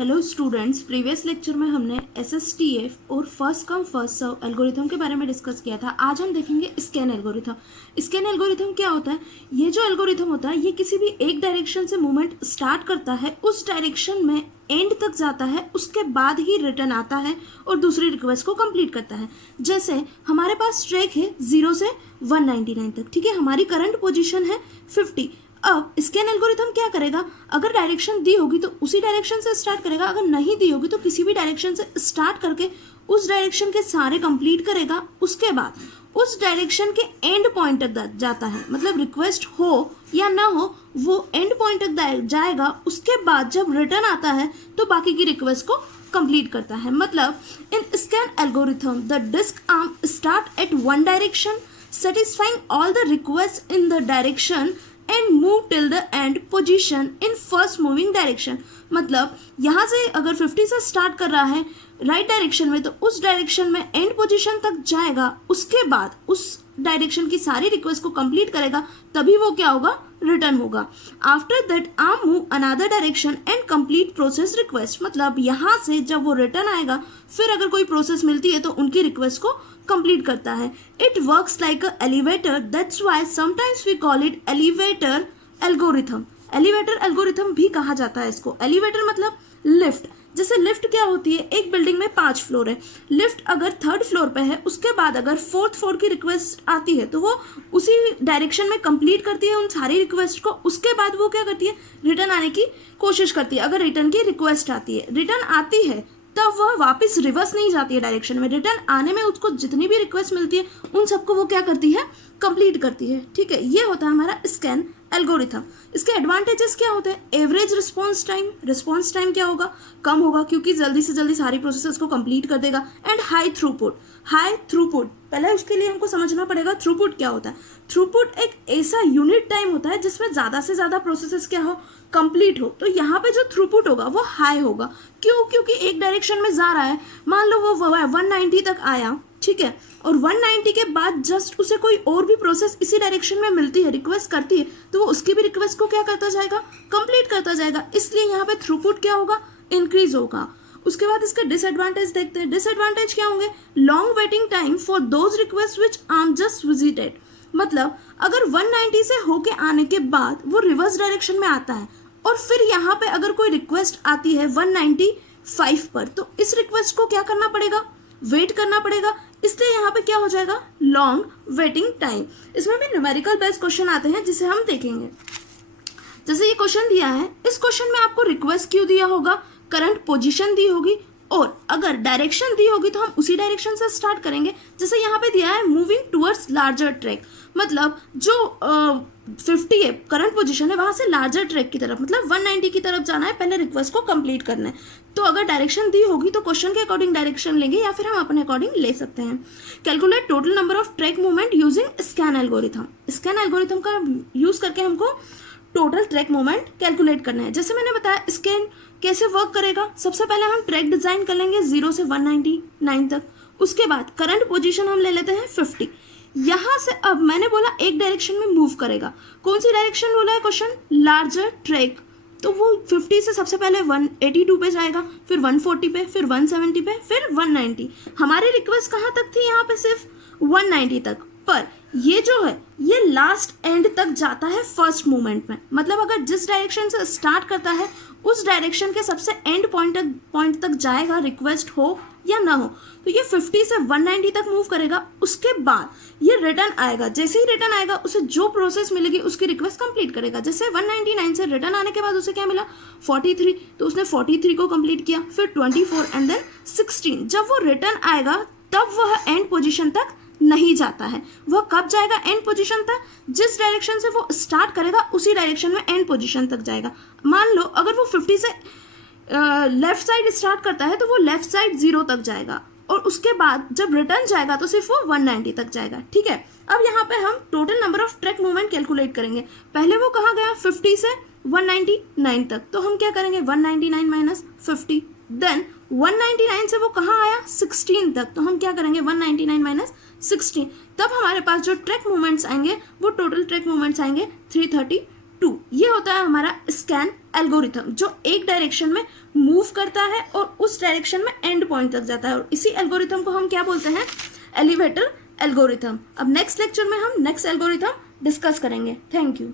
Hello students, previous lecture में हमने SSTF और first come first serve algorithm के बारे में डिस्कस किया था। आज हम देखेंगे स्कैन एल्गोरिथम। स्कैन एल्गोरिथम क्या होता है? ये जो एल्गोरिथम होता है ये किसी भी एक डायरेक्शन से मूवमेंट स्टार्ट करता है, उस डायरेक्शन में एंड तक जाता है, उसके बाद ही रिटर्न आता है और दूसरी रिक्वेस्ट को कंप्लीट करता है। जैसे हमारे पास ट्रैक है 0 से 199 तक, ठीक है। हमारी करंट पोजीशन है 50। अब स्कैन एल्गोरिथम क्या करेगा? अगर डायरेक्शन दी होगी तो उसी डायरेक्शन से स्टार्ट करेगा, अगर नहीं दी होगी तो किसी भी डायरेक्शन से स्टार्ट करके उस डायरेक्शन के सारे कंप्लीट करेगा। उसके बाद उस डायरेक्शन के एंड पॉइंट तक जाता है, मतलब रिक्वेस्ट हो या ना हो वो एंड पॉइंट तक जाएगा। उसके बाद जब रिटर्न आता है तो बाकी की रिक्वेस्ट को कंप्लीट करता है। मतलब in scan algorithm the disk arm start at one direction satisfying all the requests in the direction and move till the end position in first moving direction। मतलब यहाँ से अगर 50 से स्टार्ट कर रहा है राइट डायरेक्शन में तो उस डायरेक्शन में एंड पोजीशन तक जाएगा। उसके बाद उस डायरेक्शन की सारी रिक्वेस्ट को कंप्लीट करेगा, तभी वो क्या होगा? रिटर्न होगा। After that arm move another direction and complete process request. मतलब यहाँ से जब वो रिटर्न आएगा फिर अगर कोई प्रोसेस मिलती है तो उनकी रिक्वेस्ट को कंप्लीट करता है। It works like a elevator, that's why sometimes we call it elevator algorithm. Elevator algorithm भी कहा जाता है इसको। एलिवेटर मतलब लिफ्ट। जैसे लिफ्ट क्या होती है? एक बिल्डिंग में 5 फ्लोर है, लिफ्ट अगर 3rd फ्लोर पे है, उसके बाद अगर 4th फ्लोर की रिक्वेस्ट आती है तो वो उसी डायरेक्शन में कंप्लीट करती है उन सारी रिक्वेस्ट को। उसके बाद वो क्या करती है? रिटर्न आने की कोशिश करती है। अगर रिटर्न की रिक्वेस्ट आती है, रिटर्न आती है, तब वह वापस रिवर्स नहीं जाती है डायरेक्शन में। रिटर्न आने में उसको जितनी भी रिक्वेस्ट मिलती है उन सबको वो क्या करती है? कंप्लीट करती है, ठीक है। ये होता है हमारा स्कैन एल्गोरिथम। इसके एडवांटेजेस क्या होते हैं? Average response time. Response time क्या होगा? कम होगा, क्योंकि जल्दी से जल्दी सारी प्रोसेसेस को कंप्लीट कर देगा। And high throughput. High throughput, पहले उसके लिए हमको समझना पड़ेगा थ्रूपुट क्या होता है। थ्रूपुट एक ऐसा यूनिट टाइम होता है जिसमें ज़्यादा से ज़्यादा प्रोसेसेस क्या हो? कंप्लीट हो। तो यहाँ पे जो थ्रूपुट होगा वो हाई होगा। क्यों? क्योंकि एक डायरेक्शन में जा रहा है, मान लो वो 190 तक आया, ठीक है, और 190 के बाद जस्ट उसे कोई और भी प्रोसेस इसी डायरेक्शन में मिलती है, रिक्वेस्ट करती है, तो वो उसकी भी रिक्वेस्ट को क्या करता जाएगा? कंप्लीट करता जाएगा। इसलिए यहाँ पे थ्रूपुट क्या होगा? इंक्रीज होगा। उसके बाद इसके डिसएडवांटेज देखते हैं। डिसएडवांटेज क्या होंगे? Long waiting time for those request which arm just visited. मतलब अगर 190 से होके आने के बाद वो रिवर्स डायरेक्शन में आता है और फिर यहाँ पे अगर कोई रिक्वेस्ट आती है 195 पर, तो इस रिक्वेस्ट को क्या करना पड़ेगा? वेट करना पड़ेगा। इसलिए यहाँ पे क्या हो जाएगा? Long waiting time. इसमें भी न्यूमेरिकल बेस्ड क्वेश्चन आते हैं जिसे हम देखेंगे। जैसे ये क्वेश्चन दिया है, इस क्वेश्चन में आपको रिक्वेस्ट क्यों दिया होगा? करंट पोजीशन दी होगी और अगर डायरेक्शन दी होगी तो हम उसी डायरेक्शन से स्टार्ट करेंगे। जैसे यहाँ पे दिया है मूविंग टुवर्ड्स लार्जर ट्रैक, मतलब जो 50 है करंट पोजीशन है वहां से लार्जर ट्रैक की तरफ, मतलब 190 की तरफ जाना है, पहले रिक्वेस्ट को कंप्लीट करना है। तो अगर डायरेक्शन दी होगी तो क्वेश्चन के अकॉर्डिंग डायरेक्शन लेंगे या फिर हम अपने अकॉर्डिंग ले सकते हैं। Calculate total number of track movement using scan algorithm. Scan algorithm का यूज करके हमको टोटल ट्रैक मूवमेंट कैलकुलेट करना है। जैसे मैंने बताया स्कैन कैसे वर्क करेगा। सबसे पहले हम ट्रैक डिजाइन कर लेंगे 0 से 199 तक। उसके बाद करंट पोजीशन हम ले लेते हैं 50। यहाँ से अब मैंने बोला एक डायरेक्शन में मूव करेगा। कौन सी डायरेक्शन बोला है क्वेश्चन? Larger track. तो वो 50 से सबसे पहले 182 पे जाएगा, फिर 140 पे, फिर 170 पे, फिर 190। हमारी रिक्वेस्ट कहाँ तक थी? यहाँ पे सिर्फ 190 तक। पर ये जो है ये लास्ट एंड तक जाता है फर्स्ट मूवमेंट में। मतलब अगर जिस डायरेक्शन से स्टार्ट करता है उस डायरेक्शन के सबसे एंड पॉइंट तक जाएगा, रिक्वेस्ट हो या ना हो। तो ये 50 से 190 तक मूव करेगा। उसके बाद ये रिटर्न आएगा। जैसे ही रिटर्न आएगा उसे जो प्रोसेस मिलेगी उसकी रिक्वेस्ट कंप्लीट करेगा। जैसे 199 से रिटर्न आने के बाद उसे क्या मिला? 43। तो उसने 43 को कंप्लीट किया, फिर 24 एंड देन 16। जब वो रिटर्न आएगा तब वह एंड पोजिशन तक नहीं जाता है। वह कब जाएगा एंड पोजीशन तक? जिस डायरेक्शन से वो स्टार्ट करेगा उसी डायरेक्शन में एंड पोजीशन तक जाएगा। मान लो अगर वो 50 से लेफ्ट साइड स्टार्ट करता है तो वो लेफ्ट साइड 0 तक जाएगा और उसके बाद जब रिटर्न जाएगा तो सिर्फ वो 190 तक जाएगा, ठीक है। अब यहाँ पे हम total number of track movement calculate करेंगे। पहले वो कहाँ गया? 50 से 199 तक। तो हम क्या करेंगे? 199 माइनस 50। देन 199 से वो कहाँ आया? 16 तक। तो हम क्या करेंगे? 199 माइनस 16। तब हमारे पास जो ट्रैक मूवमेंट्स आएंगे वो टोटल ट्रैक मूवमेंट्स आएंगे 332। 2 ये होता है हमारा स्कैन एल्गोरिथम, जो एक डायरेक्शन में मूव करता है और उस डायरेक्शन में एंड पॉइंट तक जाता है, और इसी एल्गोरिथम को हम क्या बोलते हैं, एलिवेटर एल्गोरिथम। अब नेक्स्ट लेक्चर में हम नेक्स्ट एल्गोरिथम डिस्कस करेंगे। Thank you.